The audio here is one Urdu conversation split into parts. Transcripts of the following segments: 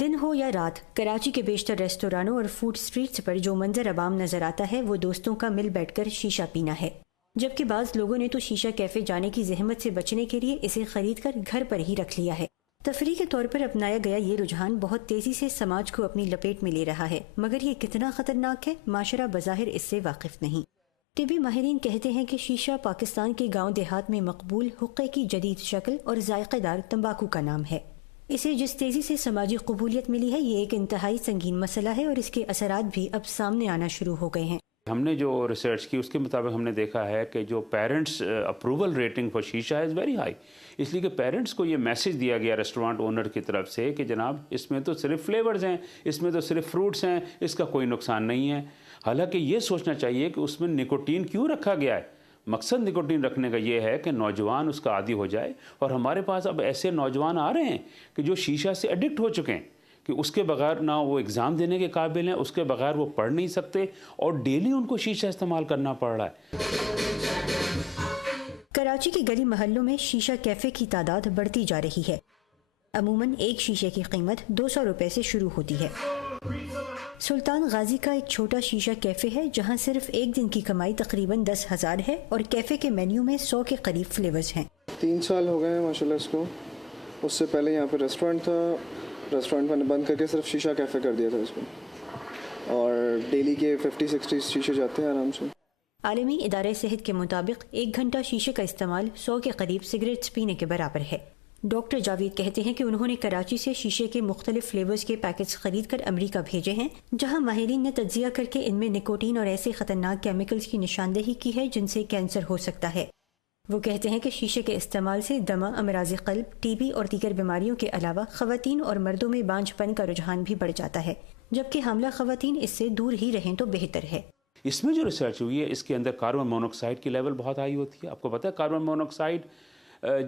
دن ہو یا رات، کراچی کے بیشتر ریستورانوں اور فوڈ سٹریٹس پر جو منظر عوام نظر آتا ہے وہ دوستوں کا مل بیٹھ کر شیشہ پینا ہے، جبکہ بعض لوگوں نے تو شیشہ کیفے جانے کی زحمت سے بچنے کے لیے اسے خرید کر گھر پر ہی رکھ لیا ہے۔ تفریح کے طور پر اپنایا گیا یہ رجحان بہت تیزی سے سماج کو اپنی لپیٹ میں لے رہا ہے، مگر یہ کتنا خطرناک ہے، معاشرہ بظاہر اس سے واقف نہیں۔ طبی ماہرین کہتے ہیں کہ شیشہ پاکستان کے گاؤں دیہات میں مقبول حقے کی جدید شکل اور ذائقہ دار تمباکو کا نام ہے۔ اسے جس تیزی سے سماجی قبولیت ملی ہے، یہ ایک انتہائی سنگین مسئلہ ہے اور اس کے اثرات بھی اب سامنے آنا شروع ہو گئے ہیں۔ ہم نے جو ریسرچ کی اس کے مطابق ہم نے دیکھا ہے کہ جو پیرنٹس اپروول ریٹنگ فار شیشہ از ویری ہائی، اس لیے کہ پیرنٹس کو یہ میسج دیا گیا ریسٹورانٹ اونر کی طرف سے کہ جناب اس میں تو صرف فلیورز ہیں، اس میں تو صرف فروٹس ہیں، اس کا کوئی نقصان نہیں ہے۔ حالانکہ یہ سوچنا چاہیے کہ اس میں نکوٹین کیوں رکھا گیا ہے۔ مقصد نکوٹین رکھنے کا یہ ہے کہ نوجوان اس کا عادی ہو جائے، اور ہمارے پاس اب ایسے نوجوان آ رہے ہیں کہ جو شیشہ سے ایڈکٹ ہو چکے ہیں کہ اس کے بغیر نہ وہ ایگزام دینے کے قابل ہیں، اس کے بغیر وہ پڑھ نہیں سکتے، اور ڈیلی ان کو شیشہ استعمال کرنا پڑ رہا ہے۔ کراچی کے گلی محلوں میں شیشہ کیفے کی تعداد بڑھتی جا رہی ہے۔ عموماً ایک شیشے کی قیمت 200 روپے سے شروع ہوتی ہے۔ سلطان غازی کا ایک چھوٹا شیشہ کیفے ہے جہاں صرف ایک دن کی کمائی تقریباً 10,000 ہے، اور کیفے کے مینیو میں 100 کے قریب فلیورز ہیں۔ 3 سال ہو گئے ہیں ماشاءاللہ اس کو۔ اس سے پہلے یہاں پہ ریسٹورنٹ تھا، ریسٹورنٹ میں نے بند کر کے صرف شیشہ کیفے کر دیا تھا اس کو، اور ڈیلی کے 50-60 شیشے جاتے ہیں آرام سے۔ عالمی ادارہ صحت کے مطابق 1 گھنٹہ شیشے کا استعمال 100 کے قریب سگریٹس پینے کے برابر ہے۔ ڈاکٹر جاوید کہتے ہیں کہ انہوں نے کراچی سے شیشے کے مختلف فلیورز کے پیکٹس خرید کر امریکہ بھیجے ہیں، جہاں ماہرین نے تجزیہ کر کے ان میں نکوٹین اور ایسے خطرناک کیمیکلز کی نشاندہی کی ہے جن سے کینسر ہو سکتا ہے۔ وہ کہتے ہیں کہ شیشے کے استعمال سے دمہ، امراض قلب، ٹی بی اور دیگر بیماریوں کے علاوہ خواتین اور مردوں میں بانجھ پن کا رجحان بھی بڑھ جاتا ہے، جبکہ حاملہ خواتین اس سے دور ہی رہیں تو بہتر ہے۔ اس میں جو ریسرچ ہوئی ہے اس کے اندر کاربن مونوکسائڈ کی لیول بہت ہائی ہوتی ہے۔ آپ کو پتہ ہے کاربن مونوکسائڈ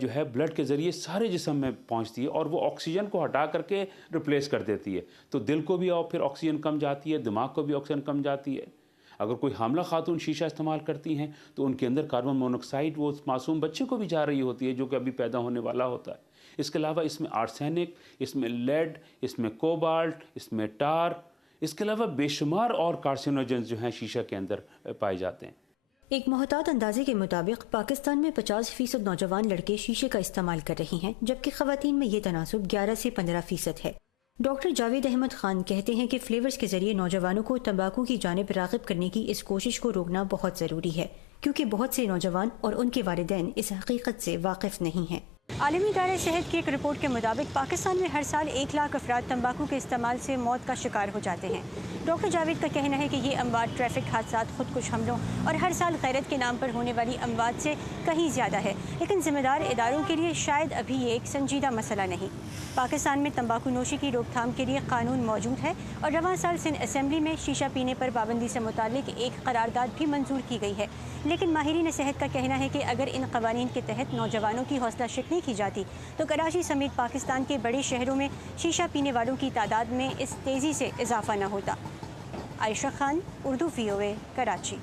جو ہے بلڈ کے ذریعے سارے جسم میں پہنچتی ہے، اور وہ آکسیجن کو ہٹا کر کے ریپلیس کر دیتی ہے، تو دل کو بھی پھر آکسیجن کم جاتی ہے، دماغ کو بھی آکسیجن کم جاتی ہے۔ اگر کوئی حاملہ خاتون شیشہ استعمال کرتی ہیں تو ان کے اندر کاربن مونوکسائڈ وہ معصوم بچے کو بھی جا رہی ہوتی ہے جو کہ ابھی پیدا ہونے والا ہوتا ہے۔ اس کے علاوہ اس میں آرسینک، اس میں لیڈ، اس میں کوبالٹ، اس میں ٹار، اس کے علاوہ بے شمار اور کارسینوجنز جو ہیں شیشہ کے اندر پائے جاتے ہیں۔ ایک محتاط اندازے کے مطابق پاکستان میں 50% نوجوان لڑکے شیشے کا استعمال کر رہی ہیں، جبکہ خواتین میں یہ تناسب 11 سے 15% ہے۔ ڈاکٹر جاوید احمد خان کہتے ہیں کہ فلیورز کے ذریعے نوجوانوں کو تمباکو کی جانب راغب کرنے کی اس کوشش کو روکنا بہت ضروری ہے، کیونکہ بہت سے نوجوان اور ان کے والدین اس حقیقت سے واقف نہیں ہیں۔ عالمی ادارہ صحت کی ایک رپورٹ کے مطابق پاکستان میں ہر سال 1 لاکھ افراد تمباکو کے استعمال سے موت کا شکار ہو جاتے ہیں۔ ڈاکٹر جاوید کا کہنا ہے کہ یہ اموات ٹریفک حادثات، خودکش حملوں اور ہر سال غیرت کے نام پر ہونے والی اموات سے کہیں زیادہ ہے، لیکن ذمہ دار اداروں کے لیے شاید ابھی یہ ایک سنجیدہ مسئلہ نہیں۔ پاکستان میں تمباکو نوشی کی روک تھام کے لیے قانون موجود ہے، اور رواں سال سندھ اسمبلی میں شیشہ پینے پر پابندی سے متعلق ایک قرارداد بھی منظور کی گئی ہے، لیکن ماہرین صحت کا کہنا ہے کہ اگر ان قوانین کے تحت نوجوانوں کی حوصلہ شکنی کی جاتی تو کراچی سمیت پاکستان کے بڑے شہروں میں شیشہ پینے والوں کی تعداد میں اس تیزی سے اضافہ نہ ہوتا۔ عائشہ خان، اردو VOA، کراچی۔